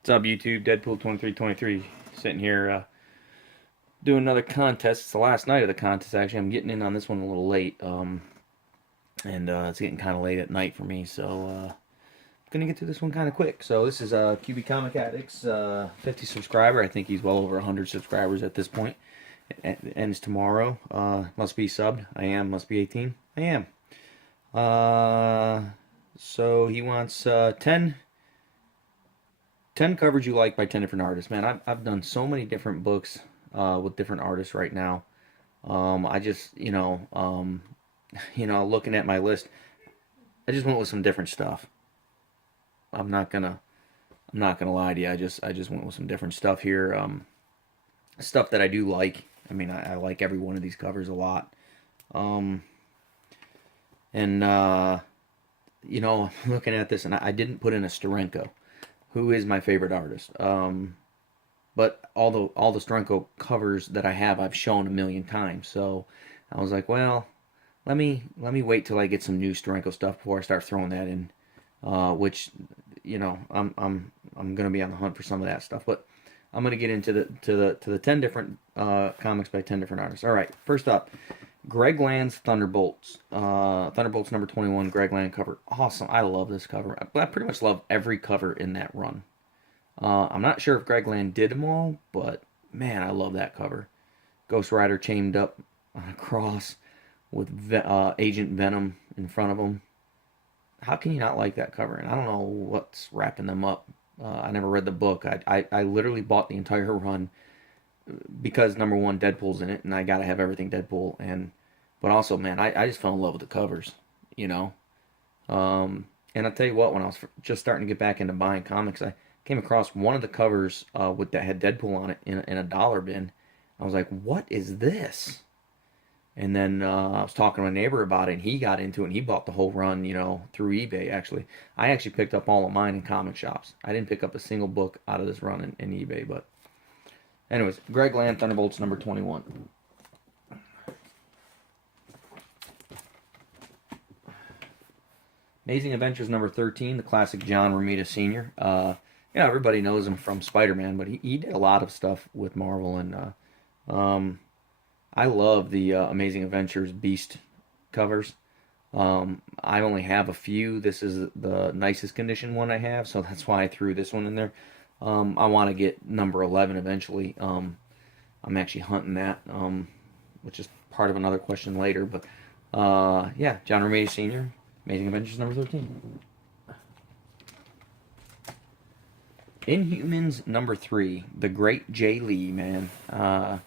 What's up, YouTube? Deadpool2323 sitting here doing another contest. It's the last night of the contest, actually. I'm getting in on this one a little late, and it's getting kind of late at night for me, so I'm gonna get through this one kind of quick. So this is Comic Addict's 50 subscriber. I think he's well over 100 subscribers at this point. It ends tomorrow. Must be subbed. I am. Must be 18. I am. So he wants 10 covers you like by 10 different artists. Man, I've done so many different books with different artists right now. I just, looking at my list, I just went with some different stuff. I'm not gonna, I'm not gonna lie to you. I just went with some different stuff here. Stuff that I do like. I mean, I like every one of these covers a lot. Um, and looking at this, and I didn't put in a Steranko, who is my favorite artist. But all the Steranko covers that I have, I've shown a million times. So I was like, well, let me wait till I get some new Steranko stuff before I start throwing that in. Which, I'm gonna be on the hunt for some of that stuff. But I'm gonna get into the 10 different comics by 10 different artists. All right, first up, Greg Land's Thunderbolts. Thunderbolts number 21, Greg Land cover. Awesome. I love this cover. I pretty much love every cover in that run. I'm not sure if Greg Land did them all, but man, I love that cover. Ghost Rider chained up on a cross with Agent Venom in front of him. How can you not like that cover? And I don't know what's wrapping them up. I never read the book. I literally bought the entire run because number one, Deadpool's in it, and I gotta have everything Deadpool. But also, man, I just fell in love with the covers, you know. And I'll tell you what, when I was just starting to get back into buying comics, I came across one of the covers with that had Deadpool on it in a dollar bin. I was like, what is this? And then I was talking to my neighbor about it, and he got into it, and he bought the whole run, through eBay, actually. I actually picked up all of mine in comic shops. I didn't pick up a single book out of this run in eBay, but anyways, Greg Land, Thunderbolts number 21. Amazing Adventures number 13, the classic John Romita Sr. Everybody knows him from Spider-Man, but he did a lot of stuff with Marvel, and I love the Amazing Adventures Beast covers. I only have a few. This is the nicest condition one I have, so that's why I threw this one in there. I want to get number 11 eventually. I'm actually hunting that, which is part of another question later. But yeah, John Romita Sr., Amazing Adventures number 13. Inhumans number 3, the great Jay Lee, man. I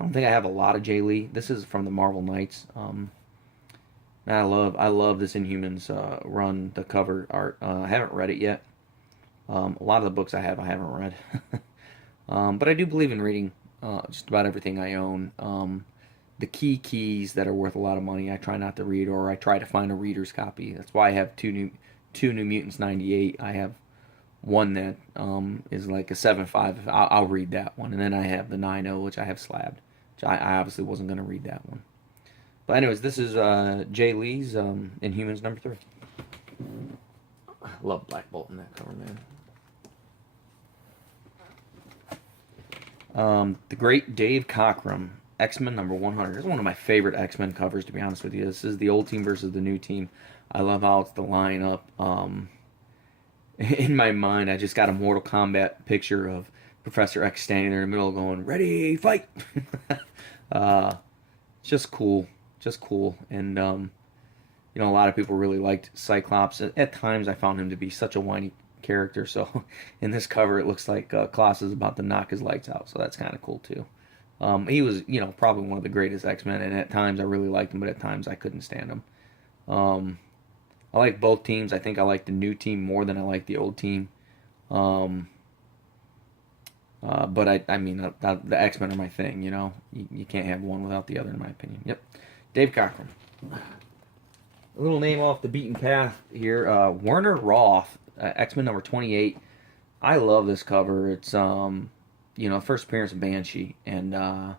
don't think I have a lot of Jay Lee. This is from the Marvel Knights. I love this Inhumans run, the cover art. I haven't read it yet. A lot of the books I haven't read. But I do believe in reading just about everything I own. The keys that are worth a lot of money, I try not to read, or I try to find a reader's copy. That's why I have two New Mutants 98. I have one that is like a 7.5. I'll read that one. And then I have the 9.0, which I have slabbed. Which I obviously wasn't going to read that one. But anyways, this is Jay Lee's Inhumans number 3. I love Black Bolt in that cover, man. The great Dave Cockrum, X-Men number 100. This is one of my favorite X-Men covers, to be honest with you. This is the old team versus the new team. I love how it's the lineup. In my mind, I just got a Mortal Kombat picture of Professor X standing there in the middle going, ready, fight! Just cool. Just cool. And, a lot of people really liked Cyclops. At times, I found him to be such a whiny character. So, in this cover, it looks like Klaus is about to knock his lights out. So, that's kind of cool, too. He was, probably one of the greatest X-Men. And at times, I really liked him. But at times, I couldn't stand him. I like both teams. I think I like the new team more than I like the old team. But the X-Men are my thing, You can't have one without the other, in my opinion. Yep. Dave Cockrum. A little name off the beaten path here. Werner Roth, X-Men number 28. I love this cover. It's, first appearance of Banshee. And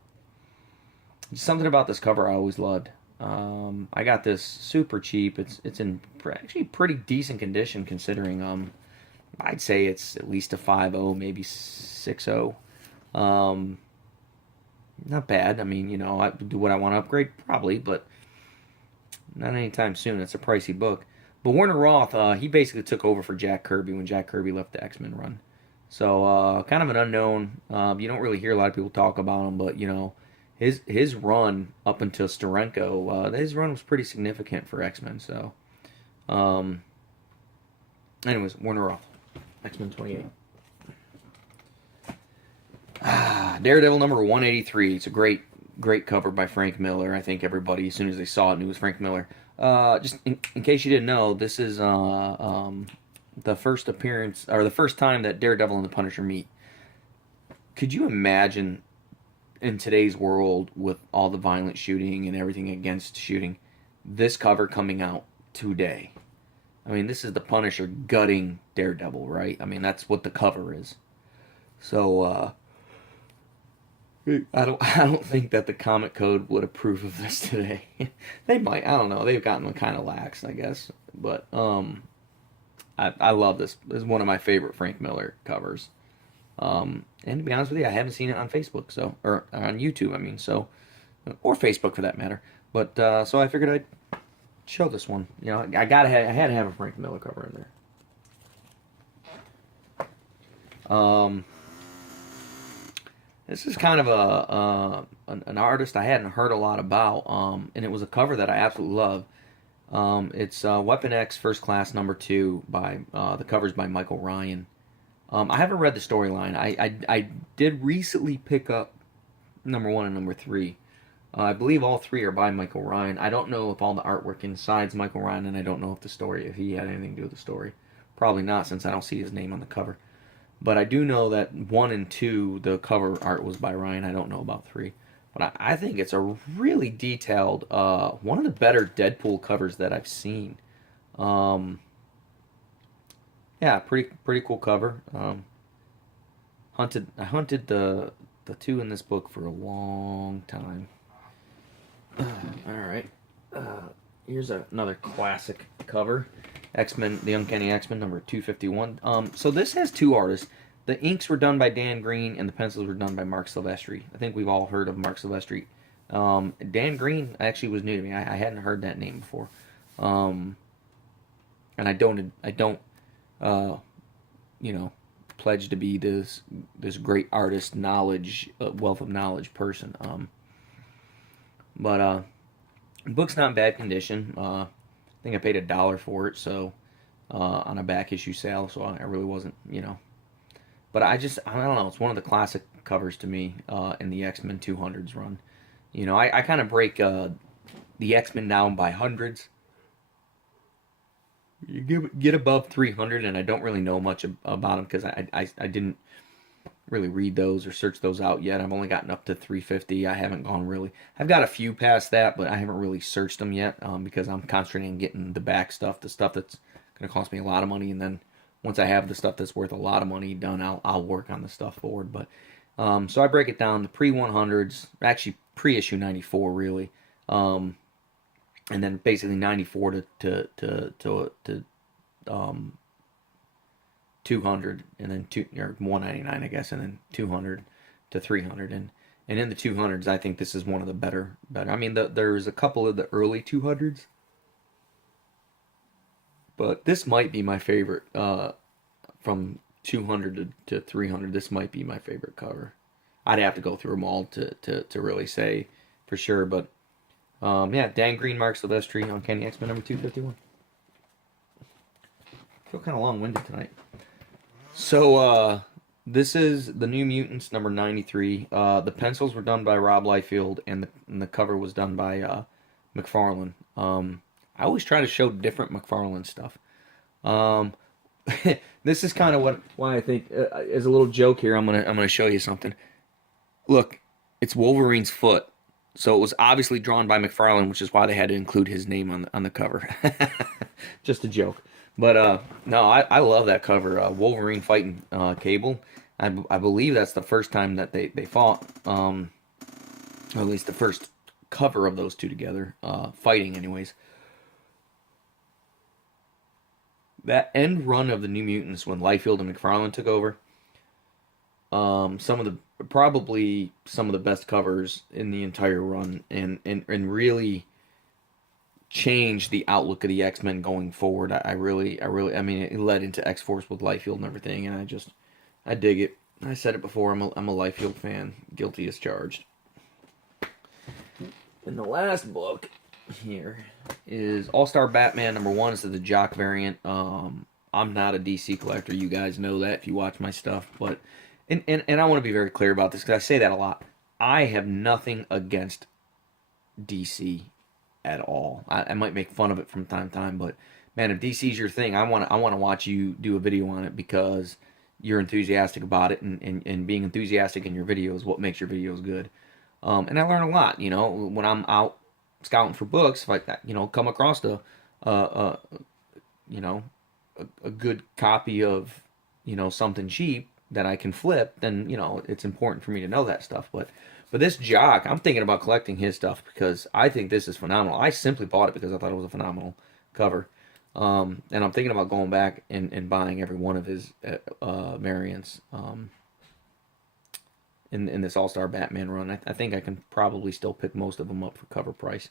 something about this cover I always loved. I got this super cheap. It's in actually pretty decent condition considering I'd say it's at least a 5.0, maybe 6.0. Um, Not bad. I mean, do what I want to upgrade? Probably, but not anytime soon. It's a pricey book. But Warner Roth, he basically took over for Jack Kirby when Jack Kirby left the X-Men run. So kind of an unknown. You don't really hear a lot of people talk about him, but his run up until Steranko, his run was pretty significant for X-Men. So, um, anyways, Warner Roth, X-Men 28. Daredevil number 183. It's a great cover by Frank Miller. I think everybody, as soon as they saw it, knew it was Frank Miller. Just in case you didn't know, this is the first appearance, or the first time that Daredevil and the Punisher meet. Could you imagine in today's world with all the violent shooting and everything against shooting, this cover coming out today? I mean, this is the Punisher gutting Daredevil, right? I mean, that's what the cover is. So, I don't think that the Comic Code would approve of this today. They might. I don't know. They've gotten kind of lax, I guess. But I love this. This is one of my favorite Frank Miller covers. And to be honest with you, I haven't seen it on Facebook, or on YouTube. I mean, or Facebook for that matter. But so I figured I'd show this one. I had to have a Frank Miller cover in there. This is kind of an artist I hadn't heard a lot about, and it was a cover that I absolutely love. It's Weapon X First Class number 2 by the covers by Michael Ryan. I haven't read the storyline. I did recently pick up number 1 and number 3. I believe all 3 are by Michael Ryan. I don't know if all the artwork inside's Michael Ryan, and I don't know if he had anything to do with the story. Probably not, since I don't see his name on the cover. But I do know that 1 and 2, the cover art was by Ryan. I don't know about 3. But I think it's a really detailed, one of the better Deadpool covers that I've seen. Yeah, pretty cool cover. I hunted the 2 in this book for a long time. Alright. Here's another classic cover. X-Men, The Uncanny X-Men, number 251. So this has 2 artists. The inks were done by Dan Green, and the pencils were done by Mark Silvestri. I think we've all heard of Mark Silvestri. Dan Green actually was new to me. I hadn't heard that name before. And I don't pledge to be this great artist, wealth of knowledge person. But the book's not in bad condition. I think I paid $1 for it, so on a back issue sale, so I really wasn't, But I don't know. It's one of the classic covers to me in the X-Men 200s run. I kind of break the X-Men down by hundreds. You get above 300, and I don't really know much about them because I didn't really read those or search those out yet. I've only gotten up to 350. I haven't gone really. I've got a few past that, but I haven't really searched them yet because I'm concentrating on getting the back stuff, the stuff that's going to cost me a lot of money, and then once I have the stuff that's worth a lot of money done, I'll work on the stuff forward. But so I break it down the pre-100s, actually pre-issue 94 really, and then basically 94 to 200, and then 199 I guess, and then 200 to 300, and in the 200s I think this is one of the better. I mean, there's a couple of the early 200s. But this might be my favorite from 200 to 300. This might be my favorite cover. I'd have to go through them all to really say for sure. But yeah, Dan Green, Mark Silvestri, Uncanny X-Men number 251. I feel kind of long-winded tonight. So this is the New Mutants number 93. The pencils were done by Rob Liefeld, and the cover was done by McFarlane. I always try to show different McFarlane stuff. This is kind of why I think, as a little joke here, I'm gonna show you something. Look, it's Wolverine's foot, so it was obviously drawn by McFarlane, which is why they had to include his name on the cover. Just a joke, but no, I love that cover. Wolverine fighting Cable. I believe that's the first time that they fought, or at least the first cover of those two together, fighting anyways. That end run of the New Mutants when Liefeld and McFarlane took over, some of the probably some of the best covers in the entire run, and really changed the outlook of the X-Men going forward. I mean, it led into X-Force with Liefeld and everything, and I dig it. I said it before. I'm a Liefeld fan. Guilty as charged. And the last book here is All-Star Batman #1. This is the Jock variant. I'm not a DC collector. You guys know that if you watch my stuff. But and I want to be very clear about this because I say that a lot. I have nothing against DC at all. I might make fun of it from time to time, but man, if DC's your thing, I want to watch you do a video on it because you're enthusiastic about it, and being enthusiastic in your videos is what makes your videos good. And I learn a lot, when I'm out scouting for books. If I, come across a good copy of, something cheap that I can flip, then, it's important for me to know that stuff. But this Jock, I'm thinking about collecting his stuff because I think this is phenomenal. I simply bought it because I thought it was a phenomenal cover. And I'm thinking about going back and buying every one of his variants in this All-Star Batman run. I think I can probably still pick most of them up for cover price.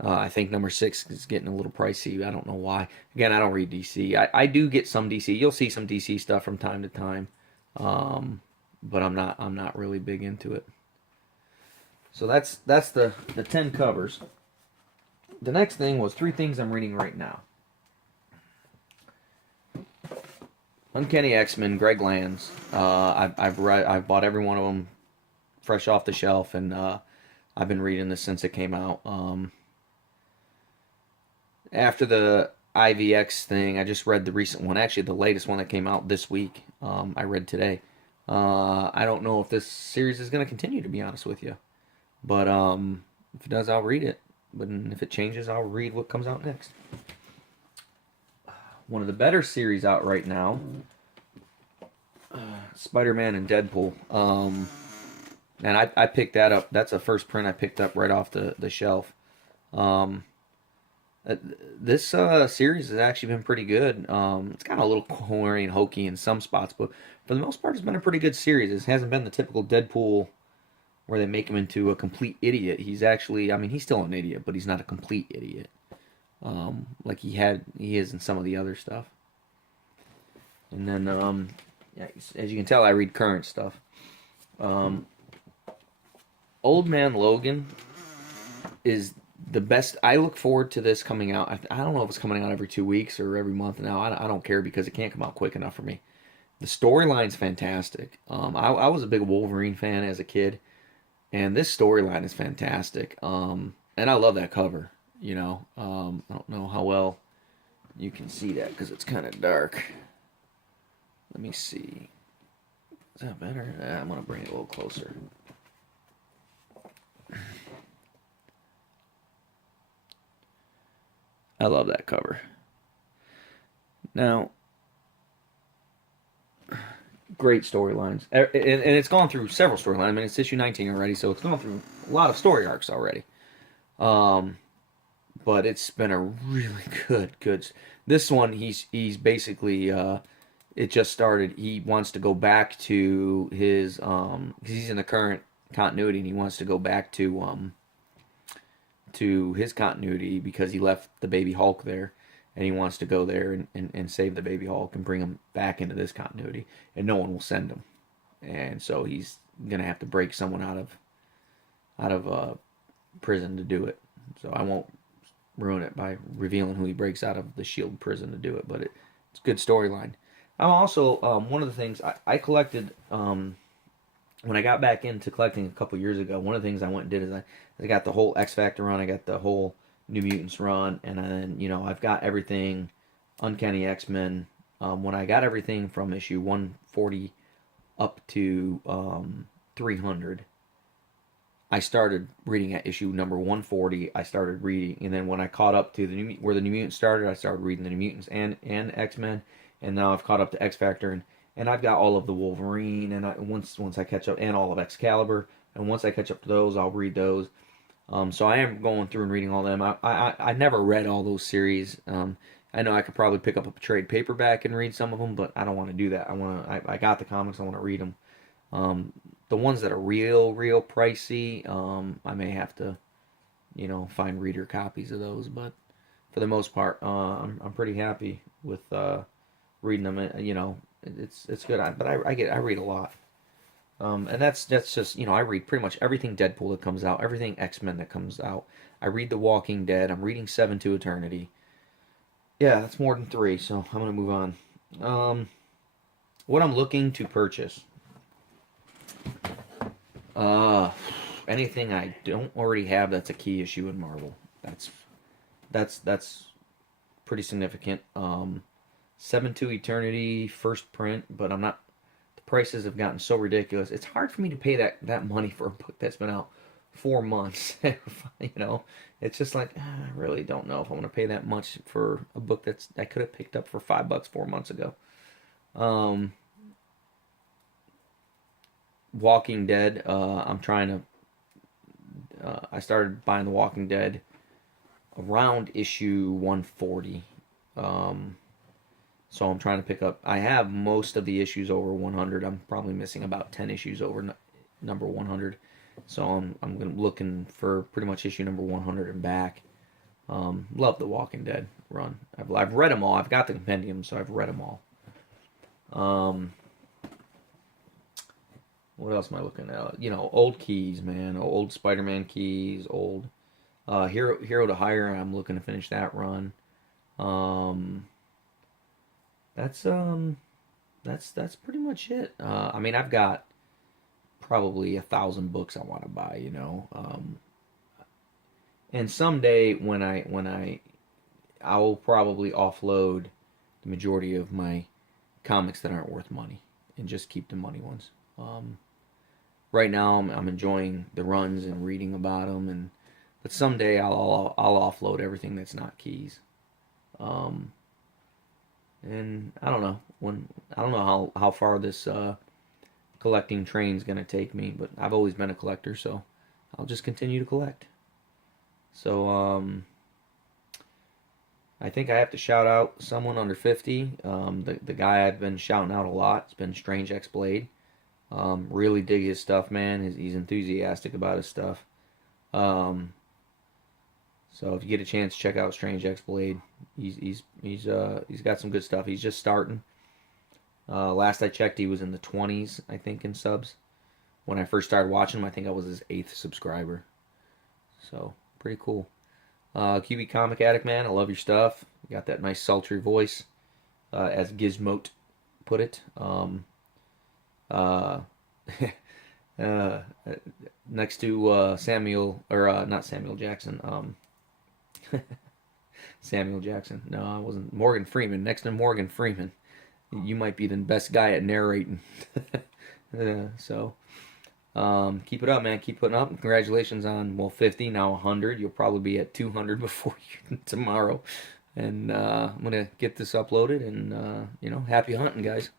I think #6 is getting a little pricey. I don't know why. Again, I don't read DC. I do get some DC. You'll see some DC stuff from time to time, but I'm not really big into it. So that's the 10 covers. The next thing was 3 things I'm reading right now. Uncanny X-Men, Greg Land's. I've bought every one of them fresh off the shelf, and I've been reading this since it came out. After the IVX thing, I just read the recent one, actually the latest one that came out this week. I read today. I don't know if this series is going to continue, to be honest with you, but if it does, I'll read it. But if it changes, I'll read what comes out next. One of the better series out right now, Spider-Man and Deadpool. And I picked that up. That's the first print I picked up right off the shelf. This series has actually been pretty good. It's kind of a little corny and hokey in some spots, but for the most part, it's been a pretty good series. It hasn't been the typical Deadpool where they make him into a complete idiot. He's actually, he's still an idiot, but he's not a complete idiot. Like he is in some of the other stuff. And then, as you can tell, I read current stuff. Old Man Logan is the best. I look forward to this coming out. I don't know if it's coming out every 2 weeks or every month now. I don't care because it can't come out quick enough for me. The storyline's fantastic. I was a big Wolverine fan as a kid, and this storyline is fantastic. And I love that cover. I don't know how well you can see that because it's kind of dark. Let me see. Is that better? I'm going to bring it a little closer. I love that cover. Now, great storylines. And it's gone through several storylines. It's issue 19 already, so it's gone through a lot of story arcs already. But it's been a really good. This one, he's basically, it just started. He wants to go back to his, because he's in the current continuity, and he wants to go back to his continuity because he left the baby Hulk there, and he wants to go there and save the baby Hulk and bring him back into this continuity, and no one will send him, and so he's gonna have to break someone out of prison to do it. So I won't ruin it by revealing who he breaks out of the Shield prison to do it, but it's a good storyline. I'm also one of the things I collected when I got back into collecting a couple years ago. One of the things I went and did is I got the whole X Factor run, I got the whole New Mutants run, and then I've got everything Uncanny X-Men. When I got everything from issue 140 up to 300. I started reading at issue number 140. I started reading, and then when I caught up to where the New Mutants started, I started reading the New Mutants and X-Men, and now I've caught up to X Factor, and I've got all of the Wolverine, and once I catch up, and all of Excalibur, and once I catch up to those, I'll read those. So I am going through and reading all them. I never read all those series. I know I could probably pick up a trade paperback and read some of them, but I don't want to do that. I got the comics. I want to read them. Um, the ones that are real pricey, I may have to, find reader copies of those. But for the most part, I'm pretty happy with reading them. It's good. I read a lot. And that's just I read pretty much everything Deadpool that comes out, everything X-Men that comes out. I read The Walking Dead. I'm reading Seven to Eternity. Yeah, that's more than three, so I'm gonna move on. Um, what I'm looking to purchase. Uh, anything I don't already have that's a key issue in Marvel. That's pretty significant. Seven to Eternity first print, but I'm not. The prices have gotten so ridiculous. It's hard for me to pay that money for a book that's been out 4 months. you know, it's just like I really don't know if I want to pay that much for a book I could have picked up for $5 4 months ago. Um, Walking Dead. I'm trying to. I started buying The Walking Dead around issue 140. Um, so I'm trying to pick up. I have most of the issues over 100. I'm probably missing about 10 issues over number 100. So I'm looking for pretty much issue number 100 and back. Love the Walking Dead run. I've read them all. I've got the compendium, so I've read them all. Um, what else am I looking at? Old keys, man. Old Spider-Man keys. Old Hero to Hire. I'm looking to finish that run. Um, that's pretty much it. I mean, I've got probably 1,000 books I want to buy. And someday I'll probably offload the majority of my comics that aren't worth money and just keep the money ones. Right now I'm enjoying the runs and reading about them, but someday I'll offload everything that's not keys. Um, and I don't know how far this collecting train's gonna take me, but I've always been a collector, so I'll just continue to collect. So I think I have to shout out someone under 50. The guy I've been shouting out a lot has been Strange X Blade. Really dig his stuff, man. He's enthusiastic about his stuff. Um, so if you get a chance, check out Strange X Blade. He's got some good stuff. He's just starting. Last I checked, he was in the 20s, I think, in subs. When I first started watching him, I think I was his 8th subscriber. So pretty cool. QB Comic Addict, man, I love your stuff. You got that nice sultry voice, as Gizmote put it. Uh, uh, Next to Samuel, or not Samuel Jackson. Samuel Jackson. No, I wasn't. Morgan Freeman. Next to Morgan Freeman. You might be the best guy at narrating. So, keep it up, man. Keep putting up. Congratulations on 50, now 100. You'll probably be at 200 before tomorrow. And I'm gonna get this uploaded, and happy hunting, guys.